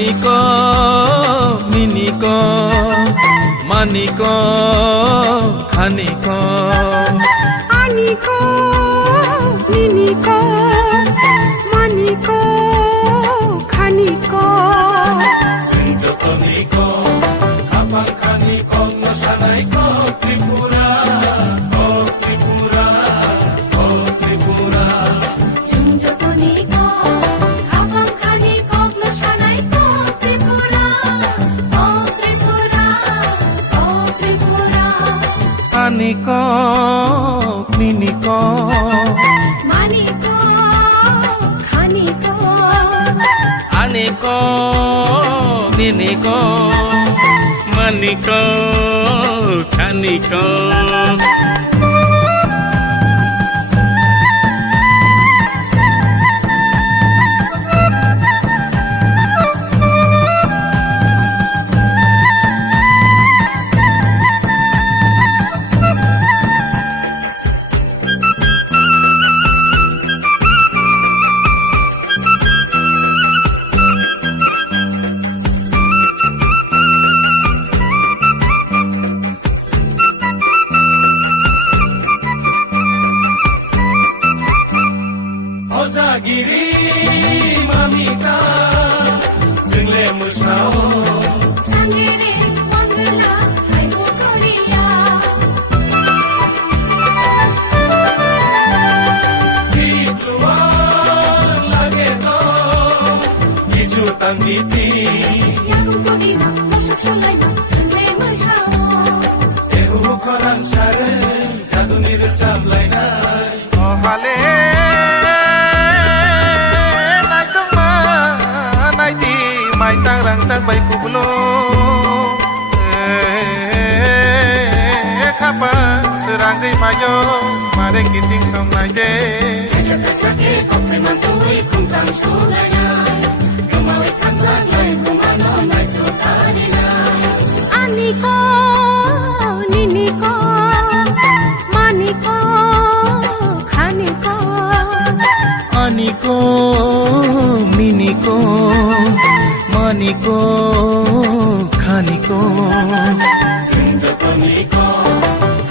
মানিক মিনিক মানিক খানিক আনিক মিনিক মানিক খানিক সিন্ধকনিক খাপাং খানিক সানাইক ত্রিপুরা ও ত্রিপুরা ও ত্রিপুরা সিন্ধকনিক খাপাং খানিক সানাইক ত্রিপুরা ও ত্রিপুরা ও ত্রিপুরা আনিক মিনিক মানিক খানিক আনিক মিনিক মানিক খানিক Ozagiri mamita Single musao Sangere mangala hai motoriya Jitluwa lage to Iju tanggiti Yang kodina masak sulaina single musao Ehu koran sare Jadu nirjam laina Oh hale mai tang rang chang bai kublo khapa serang gai mayo mare kiching som nai de Esa esa ke kope manchui kung kang sulaya Rumawi kamlang lai rumano nai tu tarina Aniko niniko maniko khaniko Aniko miniko maniko khaniko Sindokoniko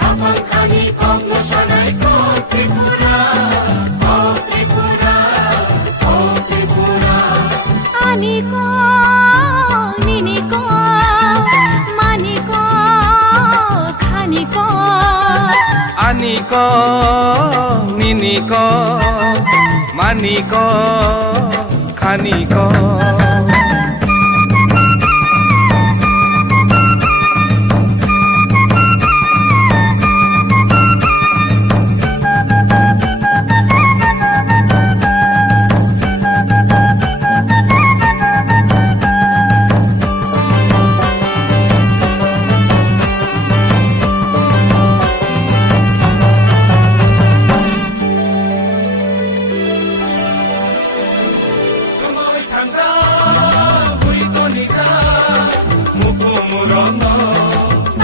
Hapang khaniko Nosanaiko Tripura Oh Tripura Oh Tripura Aniko niniko maniko khaniko Aniko miniko maniko khaniko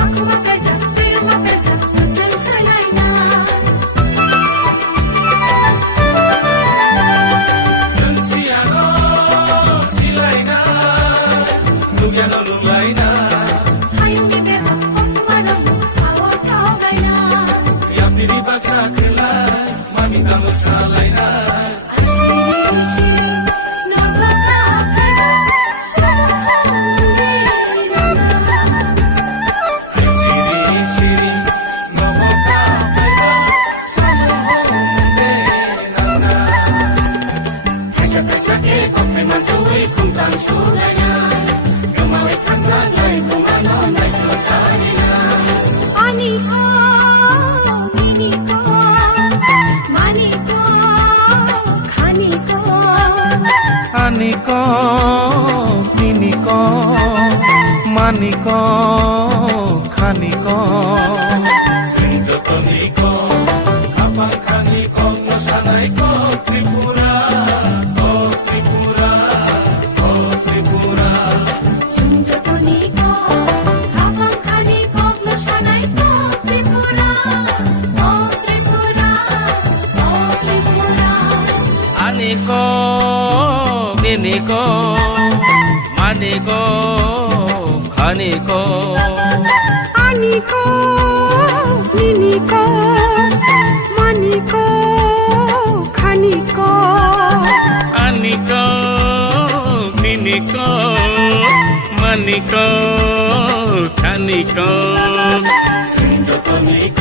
Aku mapeja, piru mapeja, ujung kalaina Sensiano silaina Lugiano lulaina Hayung kibeta, okmano, awo chogaina Yang diri baksa kelai Mami kamu salaina Asiri, asiri, nabaka pera Siri siri Nomoka pega Samuhonde nana Hesha hesha ke kope manchui kung kang sulaya Rumawi kamlang lai rumano nai tu tarina Aniko miniko maniko khaniko Aniko miniko maniko khaniko Sindokoniko Apang khaniko Nosanaiko Tripura Oh Tripura Oh Tripura Sindokoniko Hapang khaniko Nosanaiko Tripura Oh Tripura Oh Tripura Aniko miniko maniko মানিক খানিক আনিক নিনিক মানিক খানিক আনিক নিনিক মানিক খানিক যতনিক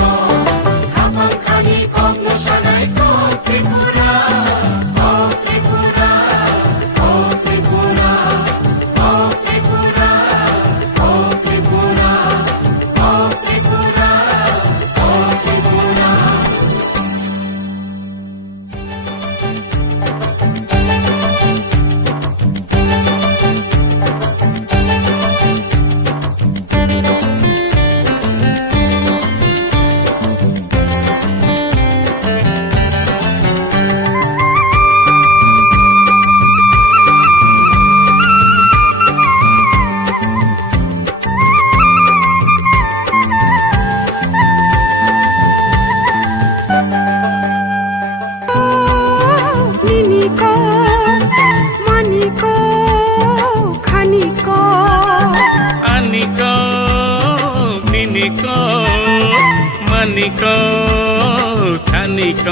হামাল খানিক মশানাইক ত্রিপুরা ও ত্রিপুরা ও ত্রিপুরা ও ত্রিপুরা ও ত্রিপুরা ও ত্রিপুরা ও ত্রিপুরা নিনিক মানিক খানিক আনিক নিনিক মানিক খানিক